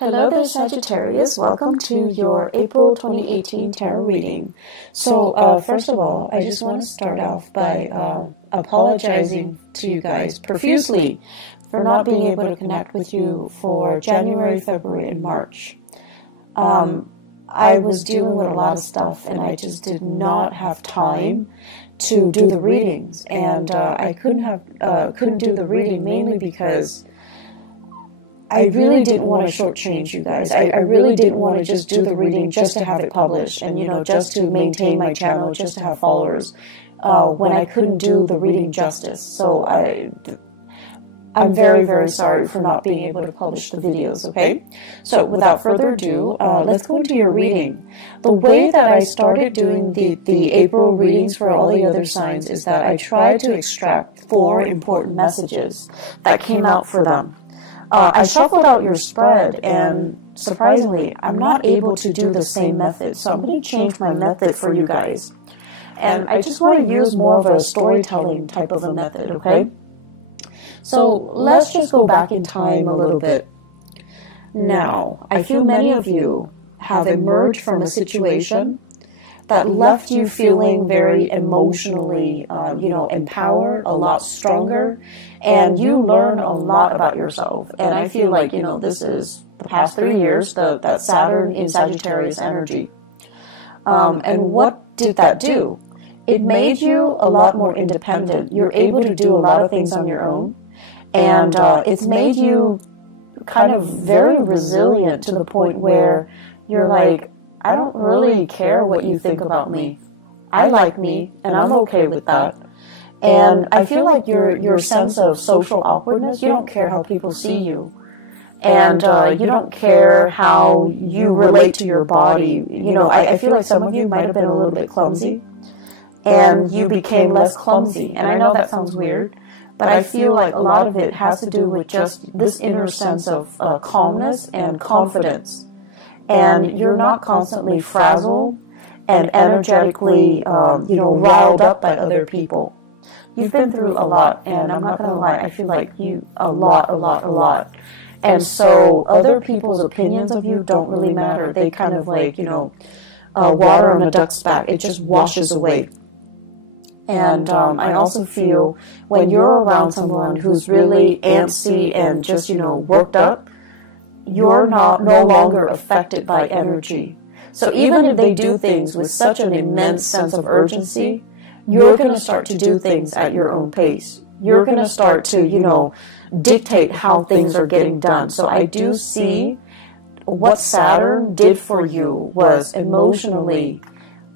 Hello there, Sagittarius. Welcome to your April 2018 tarot reading. So, first of all, I just want to start off by apologizing to you guys profusely for not being able to connect with you for January, February, and March. I was dealing with a lot of stuff, and I just did not have time to do the readings, and I couldn't do the reading mainly because I really didn't want to shortchange you guys. I really didn't want to just do the reading just to have it published and, just to maintain my channel, just to have followers, when I couldn't do the reading justice. So I'm very, very sorry for not being able to publish the videos, okay? So without further ado, let's go into your reading. The way that I started doing the April readings for all the other signs is that I tried to extract 4 important messages that came out for them. I shuffled out your spread, and surprisingly, I'm not able to do the same method, so I'm going to change my method for you guys. And I just want to use more of a storytelling type of a method, okay? So let's just go back in time a little bit. Now, I feel many of you have emerged from a situation that left you feeling very emotionally, empowered, a lot stronger, and you learn a lot about yourself. And I feel like, this is the past 3 years, that Saturn in Sagittarius energy. And what did that do? It made you a lot more independent. You're able to do a lot of things on your own, and it's made you kind of very resilient to the point where you're like, I don't really care what you think about me. I like me, and I'm okay with that. And I feel like your sense of social awkwardness, you don't care how people see you. And you don't care how you relate to your body. I feel like some of you might have been a little bit clumsy, and you became less clumsy. And I know that sounds weird, but I feel like a lot of it has to do with just this inner sense of calmness and confidence. And you're not constantly frazzled and energetically, riled up by other people. You've been through a lot, and I'm not going to lie, I feel like a lot. And so other people's opinions of you don't really matter. They kind of like, water on a duck's back. It just washes away. And I also feel when you're around someone who's really antsy and just, worked up, you're no longer affected by energy. So even if they do things with such an immense sense of urgency, you're going to start to do things at your own pace. You're going to start to, dictate how things are getting done. So I do see what Saturn did for you was emotionally,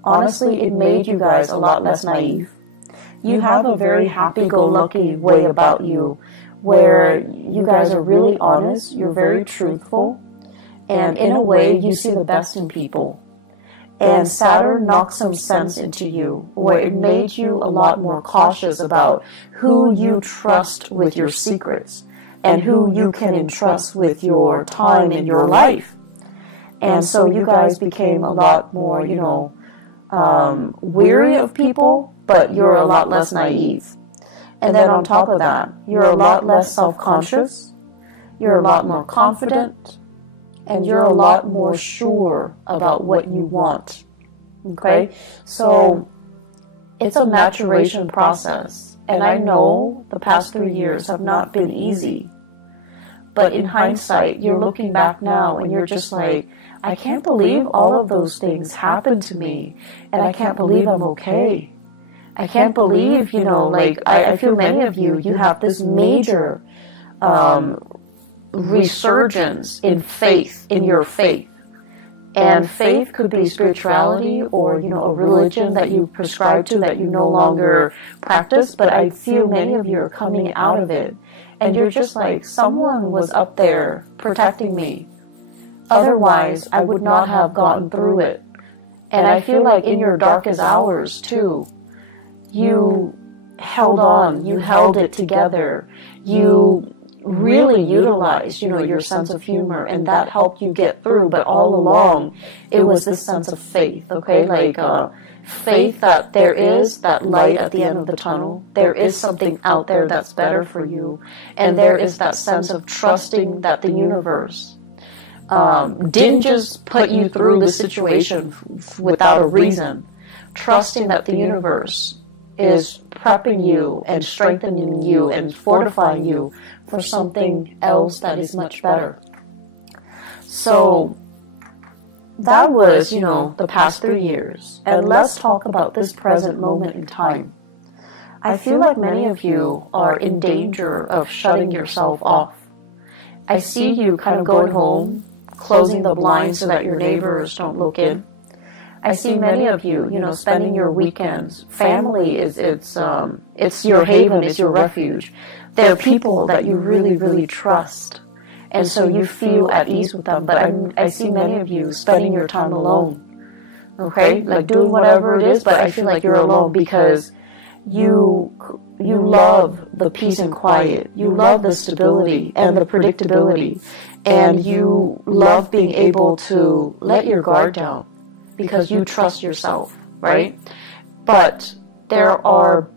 honestly, it made you guys a lot less naive. You have a very happy-go-lucky way about you, where you guys are really honest, you're very truthful, and in a way you see the best in people. And Saturn knocked some sense into you, where it made you a lot more cautious about who you trust with your secrets, and who you can entrust with your time in your life. And so you guys became a lot more, weary of people, but you're a lot less naive. And then on top of that, you're a lot less self-conscious, you're a lot more confident, and you're a lot more sure about what you want. Okay? So it's a maturation process. And I know the past 3 years have not been easy. But in hindsight, you're looking back now and you're just like, I can't believe all of those things happened to me. And I can't believe I'm okay. I can't believe, I feel many of you have this major resurgence in faith, in your faith. And faith could be spirituality or, a religion that you prescribe to that you no longer practice. But I feel many of you are coming out of it. And you're just like, someone was up there protecting me. Otherwise, I would not have gotten through it. And I feel like in your darkest hours, too, you held on, you held it together, you really utilized, your sense of humor, and that helped you get through. But all along, it was this sense of faith, okay? Faith that there is that light at the end of the tunnel. There is something out there that's better for you. And there is that sense of trusting that the universe didn't just put you through the situation without a reason, trusting that the universe is prepping you and strengthening you and fortifying you for something else that is much better. So that was, the past 3 years. And let's talk about this present moment in time. I feel like many of you are in danger of shutting yourself off. I see you kind of going home, closing the blinds so that your neighbors don't look in. I see many of you, spending your weekends. Family it's your haven, it's your refuge. They're people that you really, really trust. And so you feel at ease with them. But I see many of you spending your time alone. Okay? Like doing whatever it is, but I feel like you're alone because you love the peace and quiet. You love the stability and the predictability. And you love being able to let your guard down because you trust yourself, right? But there are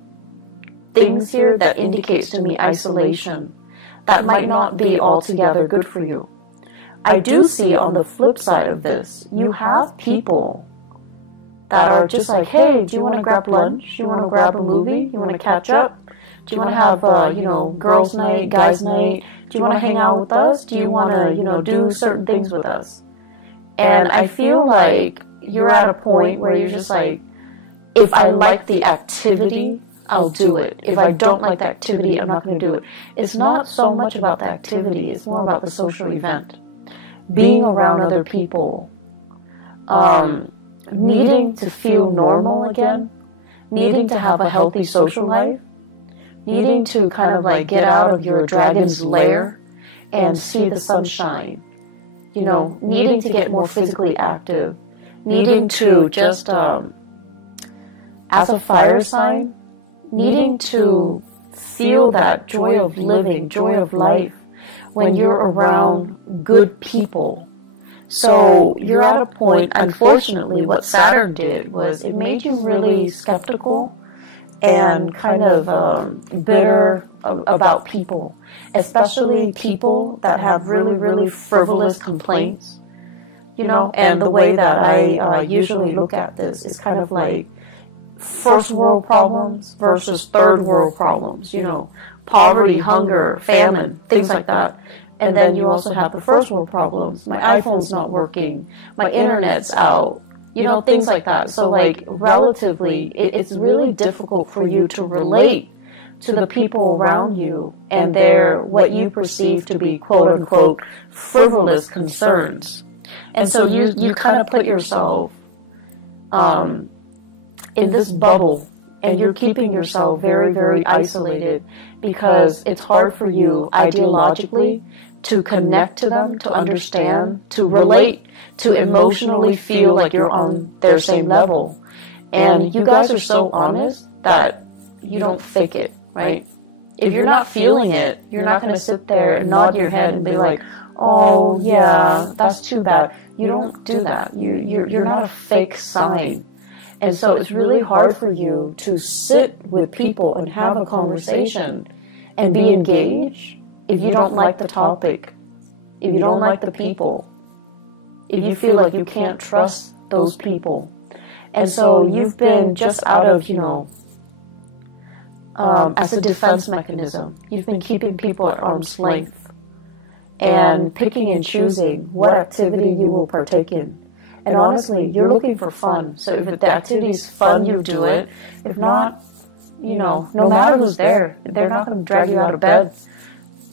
things here that indicates to me isolation that might not be altogether good for you. I do see on the flip side of this, you have people that are just like, hey, do you want to grab lunch? Do you want to grab a movie? You want to catch up? Do you want to have, girls' night, guys' night? Do you want to hang out with us? Do you want to, do certain things with us? And I feel like you're at a point where you're just like, if I like the activity, I'll do it. If I don't like the activity, I'm not going to do it. It's not so much about the activity. It's more about the social event. Being around other people. Needing to feel normal again. Needing to have a healthy social life. Needing to kind of like get out of your dragon's lair and see the sunshine. Needing to get more physically active. Needing to just, as a fire sign, needing to feel that joy of living, joy of life when you're around good people. So you're at a point, unfortunately, what Saturn did was it made you really skeptical and kind of bitter about people, especially people that have really, really frivolous complaints. And the way that I usually look at this is kind of like first world problems versus third world problems, poverty, hunger, famine, things like that. And then you also have the first world problems. My iPhone's not working, my internet's out, things like that. So like relatively, it's really difficult for you to relate to the people around you and their, what you perceive to be quote unquote frivolous concerns. And so you kind of put yourself in this bubble, and you're keeping yourself very, very isolated because it's hard for you ideologically to connect to them, to understand, to relate, to emotionally feel like you're on their same level. And you guys are so honest that you don't fake it, right? If you're not feeling it, you're not going to sit there and nod your head and be like, oh yeah, that's too bad. You don't do that. You're not a fake sign. And so it's really hard for you to sit with people and have a conversation and be engaged if you don't like the topic, if you don't like the people, if you feel like you can't trust those people. And so you've been just out of, as a defense mechanism, you've been keeping people at arm's length and picking and choosing what activity you will partake in. And honestly, you're looking for fun. So if the activity is fun, you do it. If not, no matter who's there, they're not going to drag you out of bed.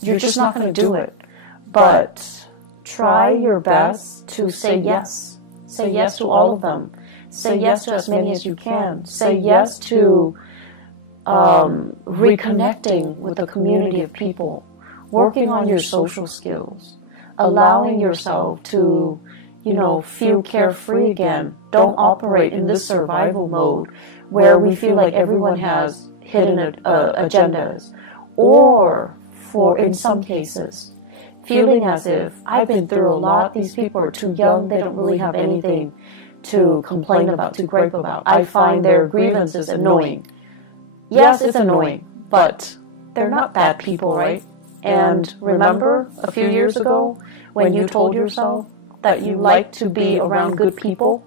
You're just not going to do it. But try your best to say yes. Say yes to all of them. Say yes to as many as you can. Say yes to reconnecting with a community of people. Working on your social skills. Allowing yourself to feel carefree again. Don't operate in this survival mode where we feel like everyone has hidden agendas. Or, in some cases, feeling as if I've been through a lot, these people are too young, they don't really have anything to complain about, to gripe about. I find their grievances annoying. Yes, it's annoying, but they're not bad people, right? And remember a few years ago when you told yourself that you like to be around good people,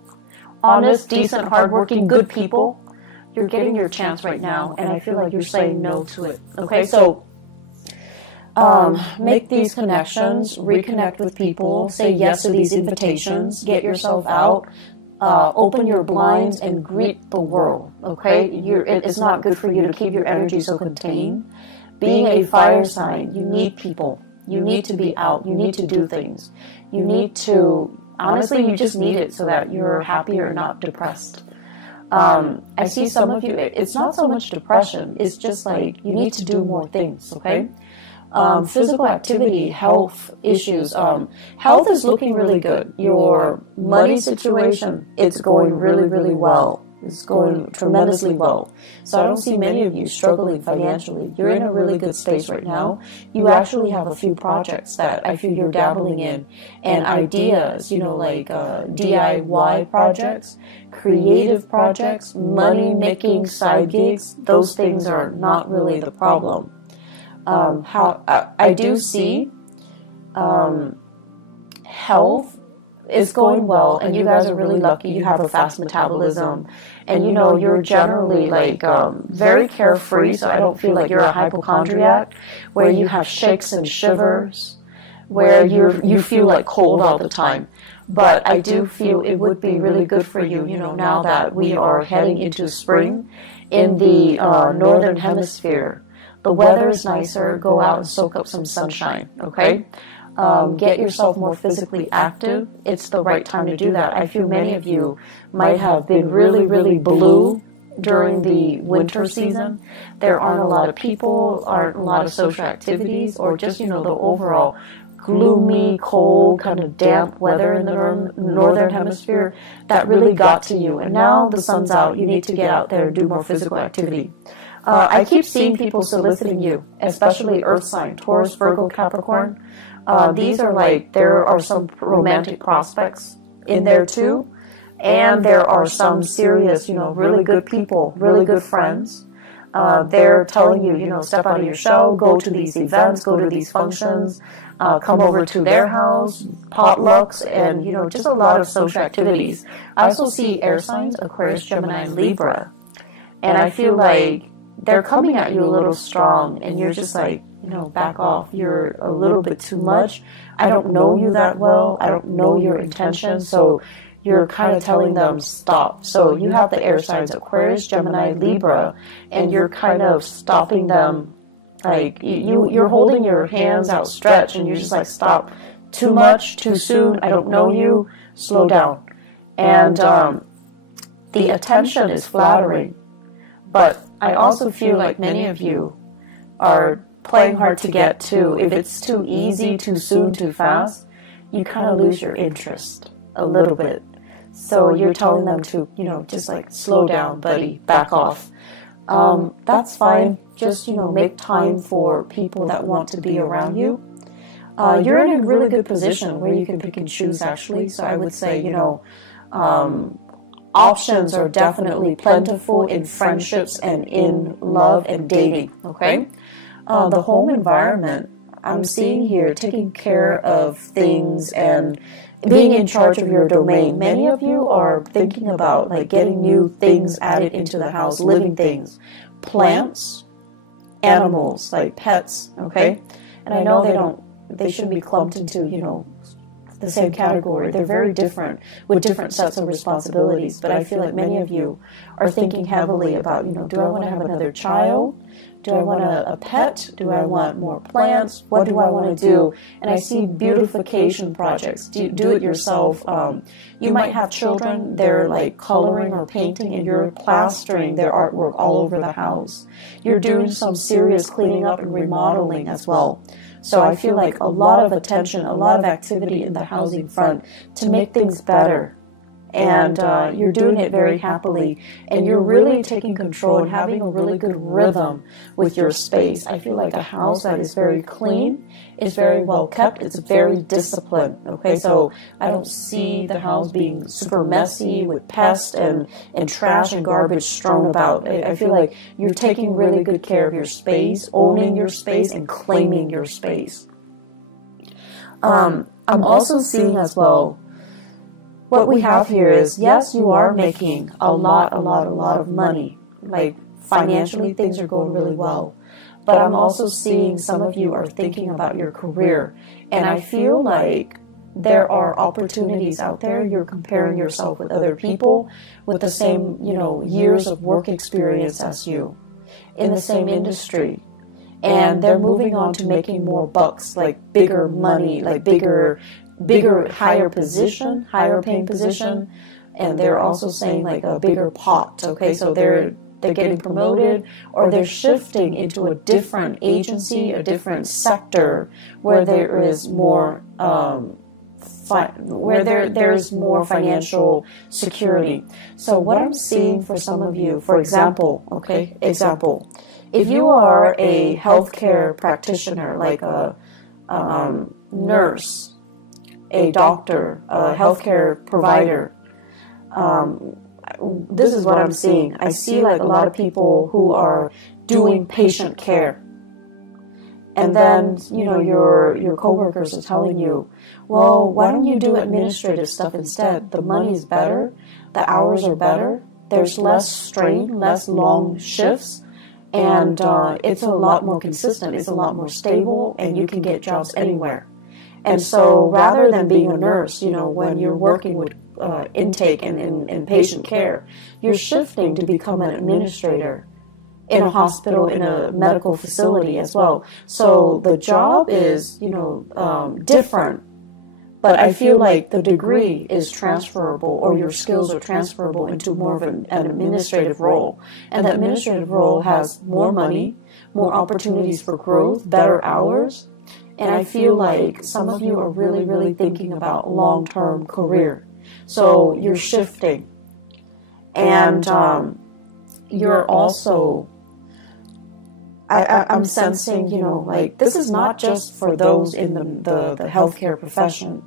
honest, decent, hardworking, good people? You're getting your chance right now, and I feel like you're saying no to it. Okay, so make these connections, reconnect with people, say yes to these invitations, get yourself out, open your blinds and greet the world, okay? It's not good for you to keep your energy so contained. Being a fire sign, you need people. You need to be out. You need to do things. You need to, honestly, you just need it so that you're happier, not depressed. I see some of you, it's not so much depression, it's just like you need to do more things, okay? Physical activity, health issues. Health is looking really good. Your money situation, it's going really, really well. It's going tremendously well. So I don't see many of you struggling financially. You're in a really good space right now. You actually have a few projects that I feel you're dabbling in, and ideas, you know, like DIY projects, creative projects, money-making side gigs. Those things are not really the problem. How I do see health is going well, and you guys are really lucky. You have a fast metabolism, and you know you're generally like very carefree. So I don't feel like you're a hypochondriac, where you have shakes and shivers, where you feel like cold all the time. But I do feel it would be really good for you, you know, now that we are heading into spring in the northern hemisphere. The weather is nicer. Go out and soak up some sunshine, okay? Get yourself more physically active. It's the right time to do that. I feel many of you might have been really, really blue during the winter season. There aren't a lot of people, aren't a lot of social activities, or just, you know, the overall gloomy, cold, kind of damp weather in the northern hemisphere that really got to you. And now the sun's out. You need to get out there and do more physical activity. I keep seeing people soliciting you, especially earth sign, Taurus, Virgo, Capricorn. These are like, there are some romantic prospects in there too. And there are some serious, you know, really good people, really good friends. They're telling you, you know, step out of your shell, go to these events, go to these functions, come over to their house, potlucks, and, you know, just a lot of social activities. I also see air signs, Aquarius, Gemini, and Libra. And I feel like they're coming at you a little strong, and you're just like, you know, back off. You're a little bit too much. I don't know you that well. I don't know your intentions. So you're kind of telling them stop. So you have the air signs, Aquarius, Gemini, Libra, and you're kind of stopping them. Like you're holding your hands outstretched, and you're just like, stop. Too much, too soon. I don't know you. Slow down. And the attention is flattering. But I also feel like many of you are playing hard to get to. If it's too easy, too soon, too fast, you kind of lose your interest a little bit. So you're telling them to, you know, just like slow down, buddy, back off. That's fine. Just, you know, make time for people that want to be around you. You're in a really good position where you can pick and choose, actually. So I would say, you know, options are definitely plentiful in friendships and in love and dating, okay? The home environment, I'm seeing here, taking care of things and being in charge of your domain. Many of you are thinking about like getting new things added into the house, living things, plants, animals, like pets, okay? And I know they shouldn't be clumped into, you know, the same category. They're very different with different sets of responsibilities. But I feel like many of you are thinking heavily about, you know, do I want to have another child? Do I want a pet? Do I want more plants? What do I want to do? And I see beautification projects. Do it yourself. You might have children. They're like coloring or painting, and you're plastering their artwork all over the house. You're doing some serious cleaning up and remodeling as well. So I feel like a lot of attention, a lot of activity in the housing front to make things better. and you're doing it very happily, and you're really taking control and having a really good rhythm with your space. I feel like a house that is very clean, is very well kept, it's very disciplined, okay? So I don't see the house being super messy with pests and trash and garbage strewn about. I feel like you're taking really good care of your space, owning your space, and claiming your space. I'm also seeing as well, what we have here is, yes, you are making a lot of money. Like, financially, things are going really well. But I'm also seeing some of you are thinking about your career. And I feel like there are opportunities out there. You're comparing yourself with other people with the same, years of work experience as you, in the same industry. And they're moving on to making more bucks, like bigger money, like bigger, higher position, higher paying position. And they're also saying like a bigger pot, okay? So they're getting promoted, or they're shifting into a different agency, a different sector where there is more, there's more financial security. So what I'm seeing for some of you, for example, if you are a healthcare practitioner, like a nurse, a doctor, a healthcare provider, this is what I'm seeing. I see like a lot of people who are doing patient care. And then, your coworkers are telling you, well, why don't you do administrative stuff instead? The money is better, the hours are better, there's less strain, less long shifts, and it's a lot more consistent, it's a lot more stable, and you can get jobs anywhere. And so rather than being a nurse, when you're working with intake and patient care, you're shifting to become an administrator in a hospital, in a medical facility as well. So the job is, different, but I feel like the degree is transferable, or your skills are transferable into more of an administrative role. And the administrative role has more money, more opportunities for growth, better hours. And I feel like some of you are really, really thinking about long-term career. So you're shifting. And you're also, I'm sensing, this is not just for those in the healthcare profession.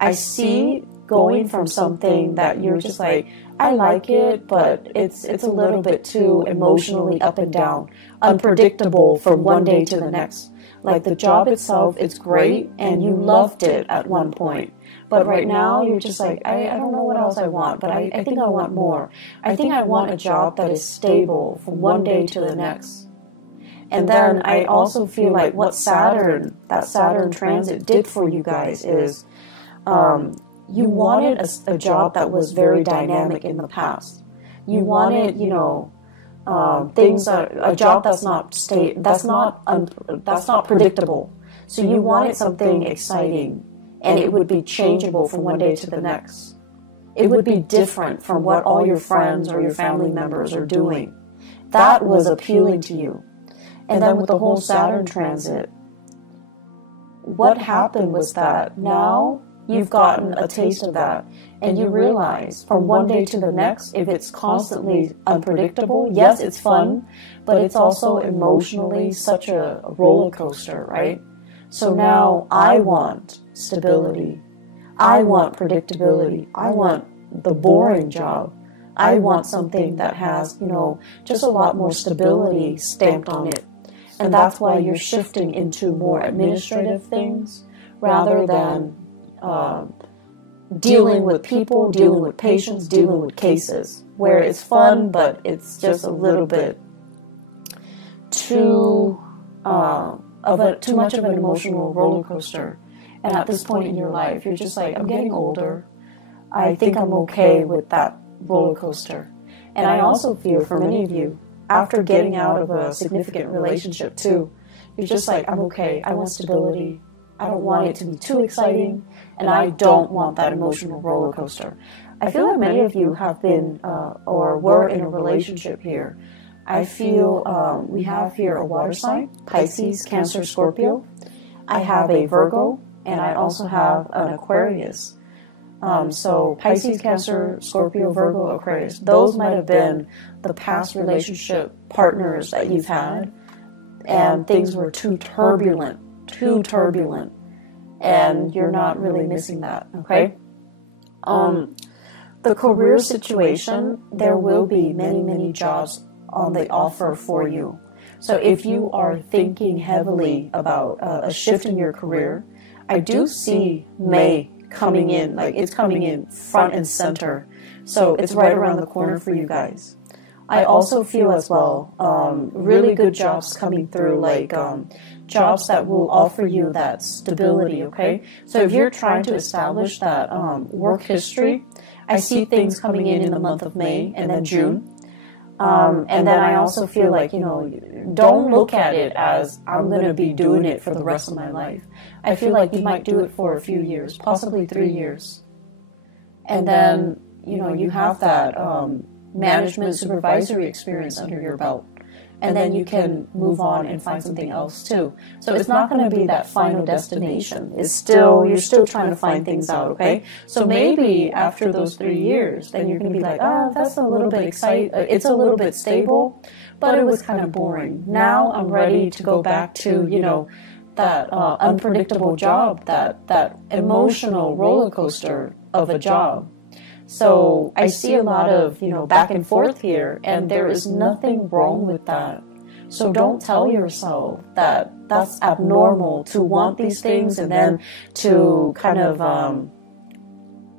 I see going from something that you're just like, I like it, but it's a little bit too emotionally up and down, unpredictable from one day to the next. Like the job itself, it's great, and you loved it at one point. But right now, you're just like, I don't know what else I want, but I think I want more. I think I want a job that is stable from one day to the next. And then I also feel like what that Saturn transit did for you guys is you wanted a job that was very dynamic in the past. You wanted, a job that's not predictable. So you wanted something exciting, and it would be changeable from one day to the next. It would be different from what all your friends or your family members are doing. That was appealing to you. And then with the whole Saturn transit, what happened was that now you've gotten a taste of that, and you realize from one day to the next, if it's constantly unpredictable, yes, it's fun, but it's also emotionally such a roller coaster, right? So now I want stability. I want predictability. I want the boring job. I want something that has, just a lot more stability stamped on it. And that's why you're shifting into more administrative things rather than dealing with people, dealing with patients, dealing with cases, where it's fun, but it's just a little bit too much of an emotional roller coaster. And at this point in your life, you're just like, I'm getting older. I think I'm okay with that roller coaster. And I also feel for many of you, after getting out of a significant relationship too, you're just like, I'm okay. I want stability. I don't want it to be too exciting, and I don't want that emotional roller coaster. I feel like many of you have been or were in a relationship here. I feel we have here a water sign, Pisces, Cancer, Scorpio. I have a Virgo, and I also have an Aquarius. So Pisces, Cancer, Scorpio, Virgo, Aquarius, those might have been the past relationship partners that you've had, and things were too turbulent, and you're not really missing that, okay? The career situation, there will be many jobs on the offer for you. So if you are thinking heavily about a shift in your career, I do see May coming in, like it's coming in front and center. So it's right around the corner for you guys. I also feel as well, really good jobs coming through, like jobs that will offer you that stability, okay? So if you're trying to establish that work history, I see things coming in the month of May and then June. And then I also feel like, don't look at it as I'm going to be doing it for the rest of my life. I feel like you might do it for a few years, possibly 3 years. And then, you have that management supervisory experience under your belt. And then you can move on and find something else too. So it's not going to be that final destination. You're still trying to find things out, okay? So maybe after those 3 years, then you're going to be like, that's a little bit exciting. It's a little bit stable, but it was kind of boring. Now I'm ready to go back to, that unpredictable job, that emotional roller coaster of a job. So I see a lot of, back and forth here, and there is nothing wrong with that. So don't tell yourself that that's abnormal to want these things and then to kind of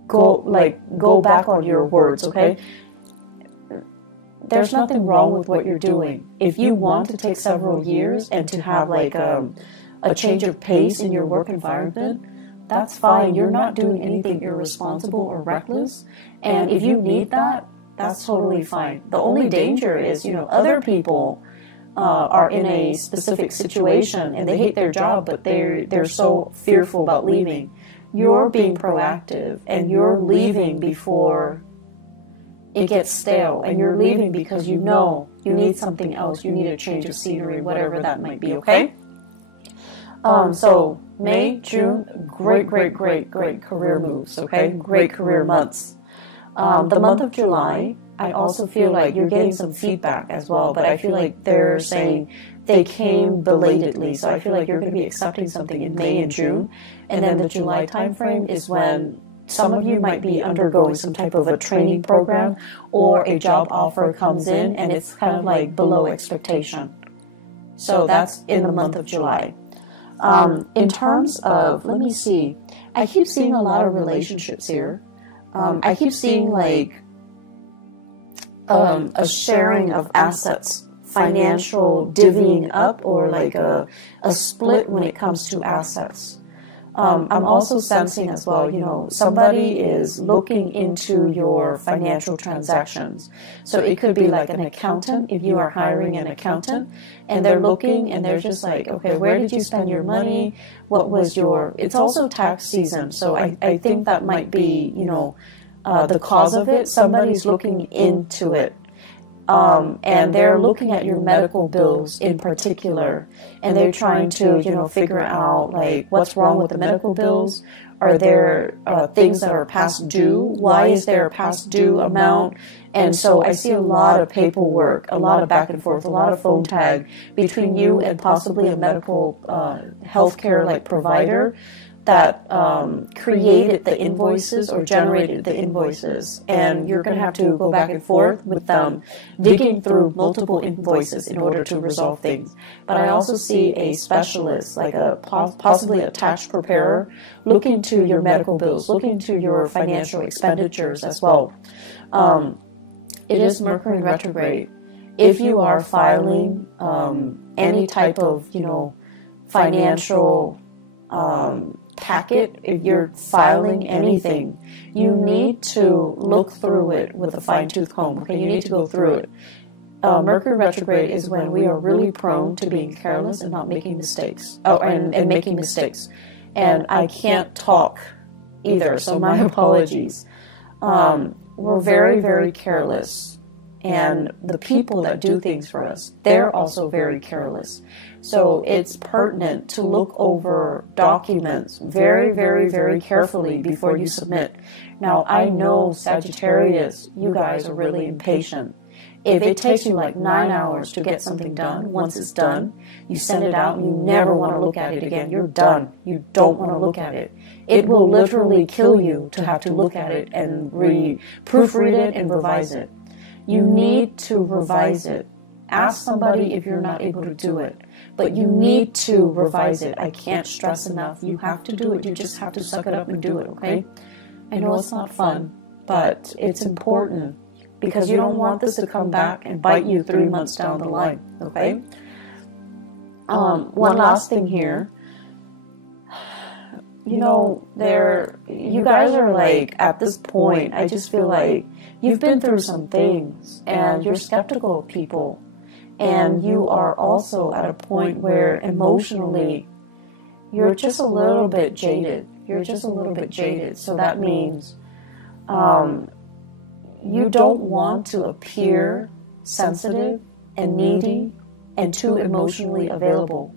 go back on your words, okay? There's nothing wrong with what you're doing. If you want to take several years and to have like a change of pace in your work environment, that's fine. You're not doing anything irresponsible or reckless. And if you need that, that's totally fine. The only danger is, other people are in a specific situation and they hate their job, but they're so fearful about leaving. You're being proactive and you're leaving before it gets stale, and you're leaving because you need something else. You need a change of scenery, whatever that might be, okay? So May, June, great career moves, okay? Great career months. The month of July, I also feel like you're getting some feedback as well, but I feel like they're saying they came belatedly. So I feel like you're going to be accepting something in May and June. And then the July timeframe is when some of you might be undergoing some type of a training program or a job offer comes in and it's kind of like below expectation. So that's in the month of July. In terms of, let me see, I keep seeing a lot of relationships here. I keep seeing like a sharing of assets, financial divvying up, or like a split when it comes to assets. I'm also sensing as well, somebody is looking into your financial transactions. So it could be like an accountant, if you are hiring an accountant, and they're looking and they're just like, okay, where did you spend your money? What was it's also tax season. So I think that might be, the cause of it. Somebody's looking into it. And they're looking at your medical bills in particular, and they're trying to, figure out like what's wrong with the medical bills. Are there things that are past due? Why is there a past due amount? And so I see a lot of paperwork, a lot of back and forth, a lot of phone tag between you and possibly a medical healthcare like provider that created the invoices or generated the invoices, and you're going to have to go back and forth with them, digging through multiple invoices in order to resolve things. But I also see a specialist, like possibly a tax preparer, look into your medical bills, look into your financial expenditures as well. It is Mercury in retrograde. If you are filing any type of, financial packet, if you're filing anything, you need to look through it with a fine-tooth comb, okay? You need to go through it. Mercury retrograde is when we are really prone to being careless and not making mistakes. And making mistakes. And I can't talk either, so my apologies. We're very, very careless And the people that do things for us, they're also very careless. So it's pertinent to look over documents very, very, very carefully before you submit. Now, I know Sagittarius, you guys are really impatient. If it takes you like 9 hours to get something done, once it's done, you send it out and you never want to look at it again. You're done. You don't want to look at it. It will literally kill you to have to look at it and proofread it and revise it. You need to revise it. Ask somebody if you're not able to do it. But you need to revise it. I can't stress enough. You have to do it. You just have to suck it up and do it, okay? I know it's not fun, but it's important because you don't want this to come back and bite you 3 months down the line, okay? One last thing here. You know, you guys are like, at this point, I just feel like you've been through some things and you're skeptical of people. And you are also at a point where emotionally, you're just a little bit jaded. You're just a little bit jaded. So that means you don't want to appear sensitive and needy and too emotionally available.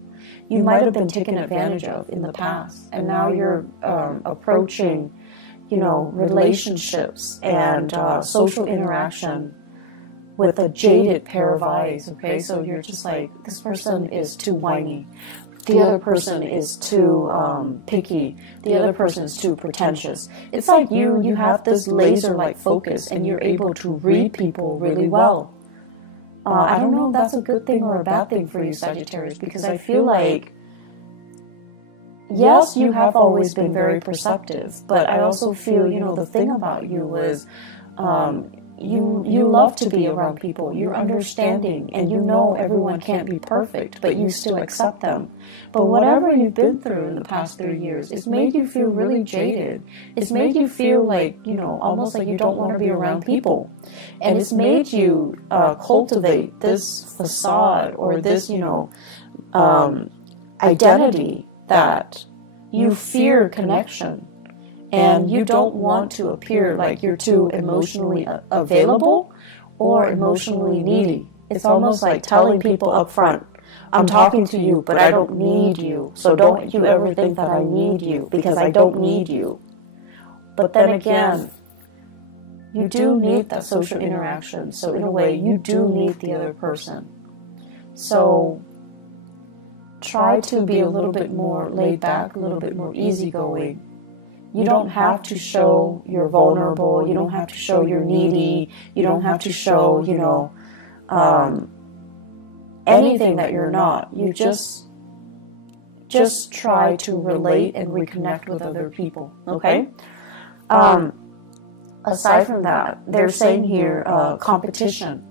You might have been taken advantage of in the past, and now you're approaching, you know, relationships and social interaction with a jaded pair of eyes, okay? So you're just like, this person is too whiny. The other person is too picky. The other person is too pretentious. It's like you have this laser-like focus and you're able to read people really well. I don't know if that's a good thing or a bad thing for you, Sagittarius, because I feel like, yes, you have always been very perceptive, but I also feel, you know, the thing about you is you love to be around people. You're understanding, and you know everyone can't be perfect, but you still accept them. But whatever you've been through in the past 3 years, it's made you feel really jaded. It's made you feel like, you know, almost like you don't want to be around people. And it's made you cultivate this facade or this, you know, identity that you fear connection. And you don't want to appear like you're too emotionally available or emotionally needy. It's almost like telling people up front, I'm talking to you, but I don't need you. So don't you ever think that I need you, because I don't need you. But then again, you do need that social interaction. So in a way, you do need the other person. So try to be a little bit more laid back, a little bit more easygoing. You don't have to show you're vulnerable. You don't have to show you're needy. You don't have to show, you know, anything that you're not. You just try to relate and reconnect with other people, okay? Aside from that, they're saying here competition,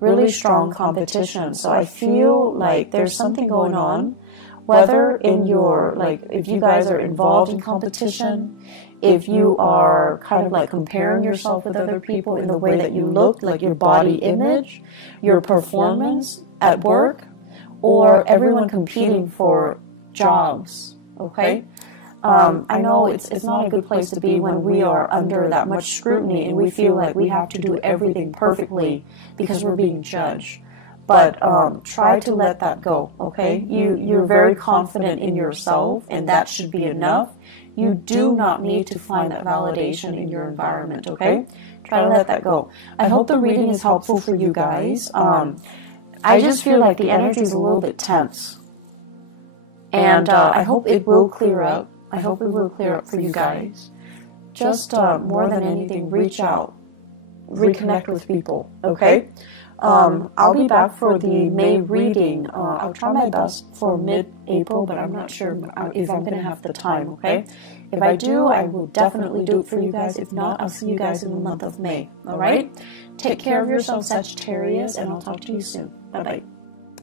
really strong competition. So I feel like there's something going on. Whether in your, like, if you guys are involved in competition, if you are kind of like comparing yourself with other people in the way that you look, like your body image, your performance at work, or everyone competing for jobs, okay? I know it's not a good place to be when we are under that much scrutiny and we feel like we have to do everything perfectly because we're being judged. But try to let that go, okay? You're very confident in yourself, and that should be enough. You do not need to find that validation in your environment, okay? Try to let that go. I hope the reading is helpful for you guys. I just feel like the energy is a little bit tense. And I hope it will clear up. I hope it will clear up for you guys. Just more than anything, reach out. Reconnect with people, okay? I'll be back for the May reading. I'll try my best for mid-April, but I'm not sure if I'm going to have the time, okay? If I do, I will definitely do it for you guys. If not, I'll see you guys in the month of May, all right? Take care of yourself, Sagittarius, and I'll talk to you soon. Bye-bye.